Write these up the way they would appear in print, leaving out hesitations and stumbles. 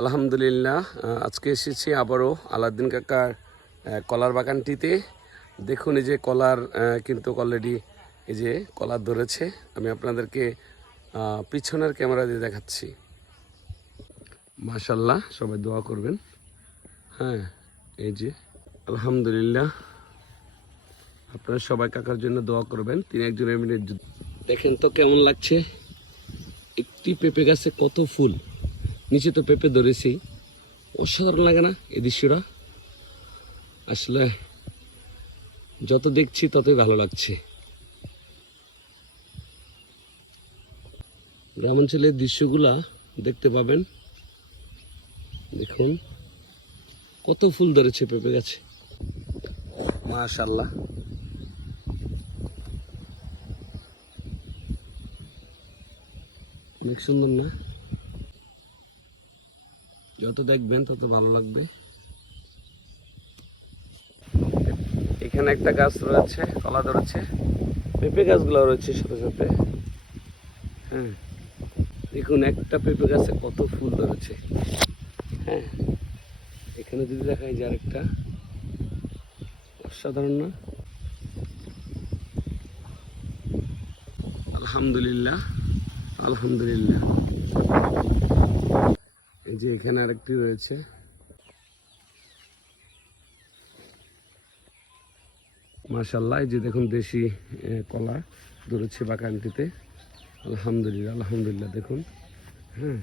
আলহামদুলিল্লাহ, আজকে এসেছি আবারও আলাউদ্দিন কাকার কলার বাগানটিতে। দেখুন এই যে কলার কিন্তু অলরেডি এই যে কলার ধরেছে। আমি আপনাদেরকে পিছনের ক্যামেরা দিয়ে দেখাচ্ছি। মাশাল্লাহ, সবাই দোয়া করবেন। হ্যাঁ, এই যে আলহামদুলিল্লাহ, আপনারা সবাই কাকার জন্য দোয়া করবেন। তিনি একজন এমনি। দেখেন তো কেমন লাগছে, একটি পেঁপে গাছে কত ফুল, নিচে তো পেঁপে ধরেছি। অসাধারণ লাগে না এই দৃশ্যটা? আসলে যত দেখছি ততই ভালো লাগছে। গ্রামাঞ্চলের দৃশ্যগুলা দেখতে পাবেন। দেখুন কত ফুল ধরেছে পেঁপে গাছে, মাশাআল্লাহ। অনেক সুন্দর না? যত দেখবেন তত ভালো লাগবে। এখানে একটা গাছ রয়েছে, কলা ধরেছে, পেঁপে গাছগুলো রয়েছে সাথে সাথে। হ্যাঁ, দেখুন একটা পেঁপে গাছে কত ফুল ধরেছে। হ্যাঁ, এখানে যদি দেখাই যে আরেকটা, অসাধারণ না? আলহামদুলিল্লাহ, আলহামদুলিল্লাহ। এই যে এখানে আরেকটি রয়েছে। মাশাআল্লাহ, এই যে দেখুন দেশি কলা ধরেছে বাগানটিতে। আলহামদুলিল্লাহ, আলহামদুলিল্লাহ। দেখুন, হ্যাঁ,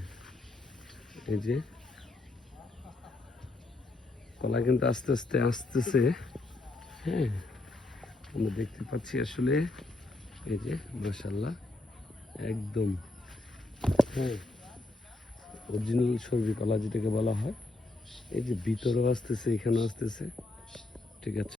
এই যে কলা কিন্তু আস্তে আস্তে আসতেছে। হ্যাঁ, আমরা দেখতে পাচ্ছি আসলে। এই যে মাশাআল্লাহ, একদম। হ্যাঁ, অরিজিনাল সবজি কলা যেটাকে বলা হয়। এই যে ভিতরেও আসতেছে, এখানেও আসতেছে। ঠিক আছে।